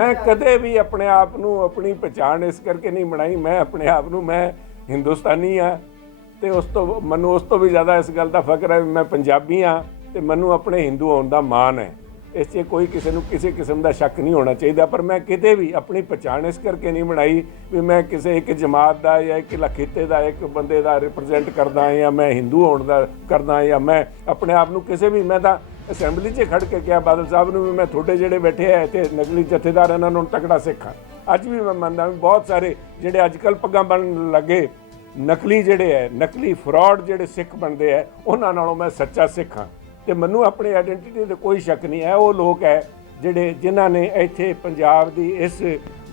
ਮੈਂ ਕਦੇ ਵੀ ਆਪਣੇ ਆਪ ਨੂੰ ਆਪਣੀ ਪਛਾਣ ਇਸ ਕਰਕੇ ਨਹੀਂ ਬਣਾਈ। ਮੈਂ ਆਪਣੇ ਆਪ ਨੂੰ, ਮੈਂ ਹਿੰਦੁਸਤਾਨੀ ਆ ਤੇ ਉਸ ਤੋਂ, ਮੈਨੂੰ ਉਸ ਤੋਂ ਵੀ ਜ਼ਿਆਦਾ ਇਸ ਗੱਲ ਦਾ ਫਖਰ ਹੈ ਵੀ ਮੈਂ ਪੰਜਾਬੀ ਆ ਤੇ ਮੈਨੂੰ ਆਪਣੇ ਹਿੰਦੂ ਹੋਣ ਦਾ ਮਾਣ ਹੈ। ਇਸ 'ਚ ਕੋਈ ਕਿਸੇ ਨੂੰ ਕਿਸੇ ਕਿਸਮ ਦਾ ਸ਼ੱਕ ਨਹੀਂ ਹੋਣਾ ਚਾਹੀਦਾ, ਪਰ ਮੈਂ ਕਿਤੇ ਵੀ ਆਪਣੀ ਪਛਾਣ ਇਸ ਕਰਕੇ ਨਹੀਂ ਬਣਾਈ ਵੀ ਮੈਂ ਕਿਸੇ ਇੱਕ ਜਮਾਤ ਦਾ ਜਾਂ ਇੱਕ ਲਖੀਤੇ ਦਾ, ਇੱਕ ਬੰਦੇ ਦਾ ਰਿਪਰੈਜ਼ੈਂਟ ਕਰਦਾ ਜਾਂ ਮੈਂ ਹਿੰਦੂ ਹੋਣ ਦਾ ਕਰਦਾ ਜਾਂ ਮੈਂ ਆਪਣੇ ਆਪ ਨੂੰ ਕਿਸੇ ਵੀ, ਮੈਂ ਤਾਂ ਅਸੈਂਬਲੀ 'ਚ ਖੜ ਕੇ ਕਿਹਾ, ਬਾਦਲ ਸਾਹਿਬ ਨੂੰ ਵੀ ਮੈਂ ਤੁਹਾਡੇ ਜਿਹੜੇ ਬੈਠੇ ਆ ਇੱਥੇ ਨਕਲੀ ਜਥੇਦਾਰ ਇਹਨਾਂ ਨੂੰ ਤਕੜਾ ਸਿੱਖਾਂ। ਅੱਜ ਵੀ ਮੈਂ ਮੰਨਦਾ ਵੀ ਬਹੁਤ ਸਾਰੇ ਜਿਹੜੇ ਅੱਜ ਕੱਲ ਪੱਗਾਂ ਬਣਨ ਲੱਗੇ ਨਕਲੀ ਜਿਹੜੇ ਹੈ ਨਕਲੀ ਫਰਾਡ ਜਿਹੜੇ ਸਿੱਖ ਬਣਦੇ ਆ ਉਹਨਾਂ ਨਾਲੋਂ ਮੈਂ ਸੱਚਾ ਸਿੱਖ। ਹਾਂ ਤੇ ਮੈਨੂੰ ਆਪਣੀ ਆਇਡੈਂਟੀਟੀ ਤੇ ਕੋਈ ਸ਼ੱਕ ਨਹੀਂ ਹੈ ਉਹ ਲੋਕ ਹੈ ਜਿਹੜੇ ਜਿਨ੍ਹਾਂ ਨੇ ਇੱਥੇ ਪੰਜਾਬ ਦੀ ਇਸ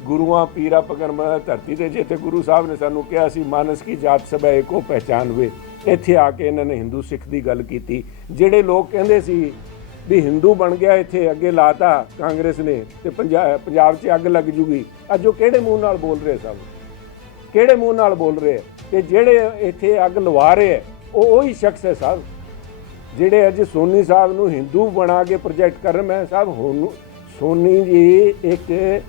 ਗੁਰੂਆਂ, ਪੀਰਾ ਪਗਰਮਾ ਧਰਤੀ ਤੇ ਜਿੱਥੇ ਗੁਰੂ ਸਾਹਿਬ ਨੇ ਸਾਨੂੰ ਕਿਹਾ ਸੀ, ਮਾਨਸ ਕੀ ਜਾਤ ਸਭਾ ਏਕੋ ਪਹਿਚਾਨ ਵੇ। ਇੱਥੇ ਆ ਕੇ ਇਹਨਾਂ ਨੇ ਹਿੰਦੂ ਸਿੱਖ ਦੀ ਗੱਲ ਕੀਤੀ। ਜਿਹੜੇ ਲੋਕ ਕਹਿੰਦੇ ਸੀ ਵੀ ਹਿੰਦੂ ਬਣ ਗਿਆ ਇੱਥੇ ਅੱਗੇ ਲਾਤਾ ਕਾਂਗਰਸ ਨੇ ਤੇ ਪੰਜਾ- ਪੰਜਾਬ 'ਚ ਅੱਗ ਲੱਗ ਜੂਗੀ। ਅੱਜ ਉਹ ਕਿਹੜੇ ਮੂੰਹ ਨਾਲ ਬੋਲ ਰਹੇ ਸਭ? ਕਿਹੜੇ ਮੂੰਹ ਨਾਲ ਬੋਲ ਰਹੇ? ਹੈ? ਤੇ ਜਿਹੜੇ ਇੱਥੇ ਅੱਗ ਲਵਾ ਰਹੇ ਹੈ, ਉਹ ਉਹੀ ਸ਼ਖਸ ਹੈ ਸਾਹਿਬ ਜਿਹੜੇ ਅੱਜ ਸੋਨੀ ਸਾਹਿਬ ਨੂੰ ਹਿੰਦੂ ਬਣਾ ਕੇ ਪ੍ਰੋਜੈਕਟ ਕਰ ਰਹੇ ਮੈਂ ਸਾਹਿਬ ਹੁਣ ਸੋਨੀ ਜੀ ਇੱਕ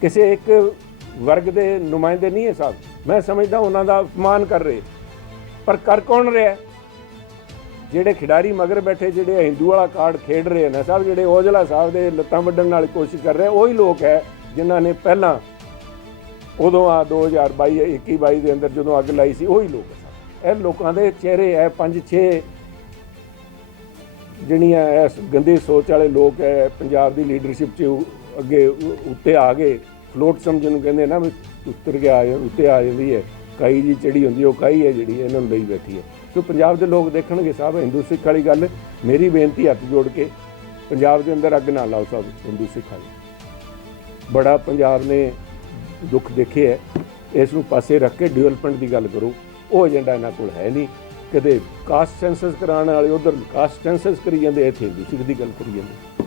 ਕਿਸੇ ਇੱਕ ਵਰਗ ਦੇ ਨੁਮਾਇੰਦੇ ਨਹੀਂ ਹੈ ਸਾਹਿਬ ਮੈਂ ਸਮਝਦਾ ਉਹਨਾਂ ਦਾ ਅਪਮਾਨ ਕਰ ਰਹੇ। ਪਰ ਕਰ ਕੌਣ ਰਿਹਾ? ਜਿਹੜੇ ਖਿਡਾਰੀ ਮਗਰ ਬੈਠੇ, ਜਿਹੜੇ ਹਿੰਦੂ ਵਾਲਾ ਕਾਰਡ ਖੇਡ ਰਹੇ ਨੇ ਸਾਹਿਬ ਜਿਹੜੇ ਔਜਲਾ ਸਾਹਿਬ ਦੇ ਲੱਤਾਂ ਵੱਢਣ ਵਾਲੀ ਕੋਸ਼ਿਸ਼ ਕਰ ਰਹੇ, ਉਹੀ ਲੋਕ ਹੈ, ਜਿਨ੍ਹਾਂ ਨੇ ਪਹਿਲਾਂ ਉਦੋਂ ਆ 2022 21 22 ਦੇ ਅੰਦਰ ਜਦੋਂ ਅੱਗ ਲਾਈ ਸੀ, ਉਹੀ ਲੋਕ ਹੈ ਇਹ ਲੋਕਾਂ ਦੇ ਚਿਹਰੇ ਹੈ ਪੰਜ ਛੇ ਜਿਹੜੀਆਂ ਇਸ ਗੰਦੀ ਸੋਚ ਵਾਲੇ ਲੋਕ ਹੈ ਪੰਜਾਬ ਦੀ ਲੀਡਰਸ਼ਿਪ 'ਚ ਅੱਗੇ ਉੱਤੇ ਆ ਗਏ। ਫਲੋਟ ਸਮਝਣ ਨੂੰ ਕਹਿੰਦੇ ਨਾ ਵੀ ਉੱਤਰ ਕੇ ਆ ਜਾ- ਉੱਤੇ ਆ ਜਾਂਦੀ ਹੈ। ਕਾਈ ਜੀ ਚੜੀ ਹੁੰਦੀ ਉਹ ਕਾਈ ਹੈ ਜਿਹੜੀ, ਇਹਨਾਂ ਨੂੰ ਲਈ ਬੈਠੀ ਹੈ। ਸੋ ਪੰਜਾਬ ਦੇ ਲੋਕ ਦੇਖਣਗੇ ਸਾਹਿਬ, ਹਿੰਦੂ ਸਿੱਖ ਵਾਲੀ ਗੱਲ, ਮੇਰੀ ਬੇਨਤੀ ਹੱਥ ਜੋੜ ਕੇ, ਪੰਜਾਬ ਦੇ ਅੰਦਰ ਅੱਗ ਨਾ ਲਾਓ ਸਾਹਿਬ ਹਿੰਦੂ ਸਿੱਖ ਵਾਲੀ। ਬੜਾ ਪੰਜਾਬ ਨੇ ਦੁੱਖ ਦੇਖਿਆ ਹੈ, ਇਸ ਨੂੰ ਪਾਸੇ ਰੱਖ ਕੇ ਡਿਵੈਲਪਮੈਂਟ ਦੀ ਗੱਲ ਕਰੋ, ਉਹ ਏਜੰਡਾ ਇਹਨਾਂ ਕੋਲ ਹੈ ਨਹੀਂ। ਕਦੇ ਕਾਸਟ ਸੈਂਸਸ ਕਰਾਉਣ ਵਾਲੇ, ਉਧਰ ਕਾਸਟ ਸੈਂਸਸ ਕਰੀ ਜਾਂਦੇ, ਇੱਥੇ ਹਿੰਦੂ ਸਿੱਖ ਦੀ ਗੱਲ ਕਰੀ ਜਾਂਦੇ।